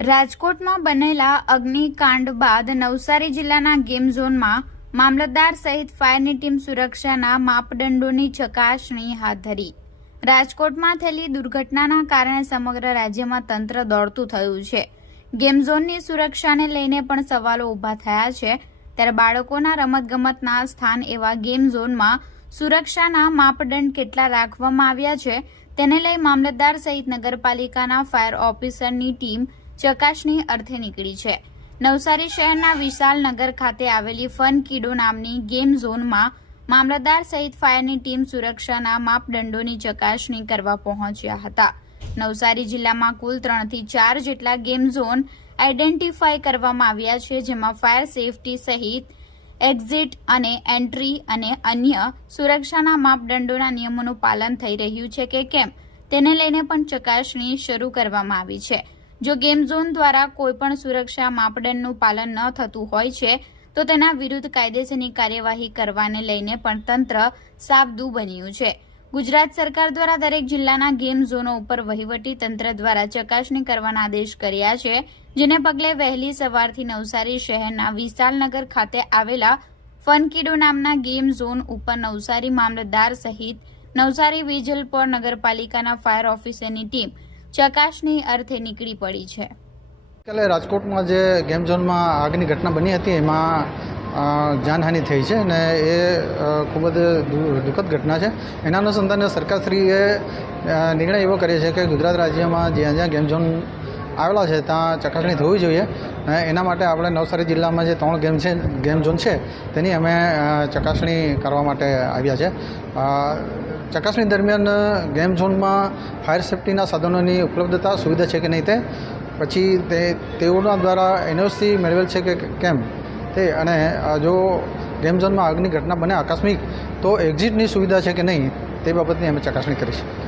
રાજકોટમાં બનેલા અગ્નિકાંડ બાદ નવસારી જિલ્લાના ગેમ ઝોનમાં મામલતદાર સહિત ફાયરની ટીમ સુરક્ષાના માપદંડોની ચકાસણી હાથ ધરી. રાજકોટમાં થયેલી દુર્ઘટનાના કારણે સમગ્ર રાજ્યમાં તંત્ર દોડતું થયું છે. ગેમ ઝોનની સુરક્ષાને લઈને પણ સવાલો ઊભા થયા છે. ત્યારે બાળકોના રમતગમતના સ્થાન એવા ગેમ ઝોનમાં સુરક્ષાના માપદંડ કેટલા રાખવામાં આવ્યા છે, તેને લઈ મામલતદાર સહિત નગરપાલિકાના ફાયર ઓફિસરની ટીમ ચકાસણી અર્થે નીકળી છે. નવસારી શહેરના વિશાલનગર ખાતે આવેલી ફન કીડો નામની ગેમ ઝોનમાં મામલતદાર સહિત ફાયરની ટીમ સુરક્ષાના માપદંડોની ચકાસણી કરવા પહોંચ્યા હતા. નવસારી જિલ્લામાં કુલ ત્રણથી ચાર જેટલા ગેમ ઝોન આઈડેન્ટિફાય કરવામાં આવ્યા છે, જેમાં ફાયર સેફટી સહિત એક્ઝિટ અને એન્ટ્રી અને અન્ય સુરક્ષાના માપદંડોના નિયમોનું પાલન થઈ રહ્યું છે કે કેમ? તેને લઈને પણ ચકાસણી શરૂ કરવામાં આવી છે. જો ગેમ ઝોન દ્વારા કોઈપણ સુરક્ષા માપદંડનું પાલન ન થતું હોય છે, તો તેના વિરુદ્ધ કાયદેસરની કાર્યવાહી કરવાને લઈને પણ તંત્ર સાબદું બન્યું છે. ગુજરાત સરકાર દ્વારા દરેક જિલ્લાના ગેમ ઝોનો ઉપર વહીવટી તંત્ર દ્વારા ચકાસણી કરવાના આદેશ કર્યા છે, જેને પગલે વહેલી સવારથી નવસારી શહેરના વિશાલનગર ખાતે આવેલા ફનકીડો નામના ગેમ ઝોન ઉપર નવસારી મામલતદાર સહિત નવસારી વિજલપોર નગરપાલિકાના ફાયર ઓફિસરની ટીમ ચકાસણી અર્થે નીકળી પડી છે. કાલે રાજકોટમાં જે ગેમ ઝોનમાં આગની ઘટના બની હતી, એમાં જાનહાનિ થઈ છે અને એ ખૂબ જ દુઃખદ ઘટના છે. એના અનુસંધાને સરકારશ્રીએ નિર્ણય એવો કર્યો છે કે ગુજરાત રાજ્યમાં જ્યાં જ્યાં ગેમ ઝોન આવેલા છે, ત્યાં ચકાસણી થવી જોઈએ. એના માટે આપણે નવસારી જિલ્લામાં જે ત્રણ ગેમ છે, ગેમ ઝોન છે, તેની અમે ચકાસણી કરવા માટે આવ્યા છે. ચકાસણી દરમિયાન ગેમ ઝોનમાં ફાયર સેફ્ટીના સાધનોની ઉપલબ્ધતા સુવિધા છે કે નહીં તે? પછી તે, તેઓના દ્વારા એનઓસી મેળવેલ છે કે કેમ? તે, અને જો ગેમ ઝોનમાં આગની ઘટના બને આકસ્મિક, તો એક્ઝિટની સુવિધા છે કે નહીં, તે બાબતની અમે ચકાસણી કરીશું.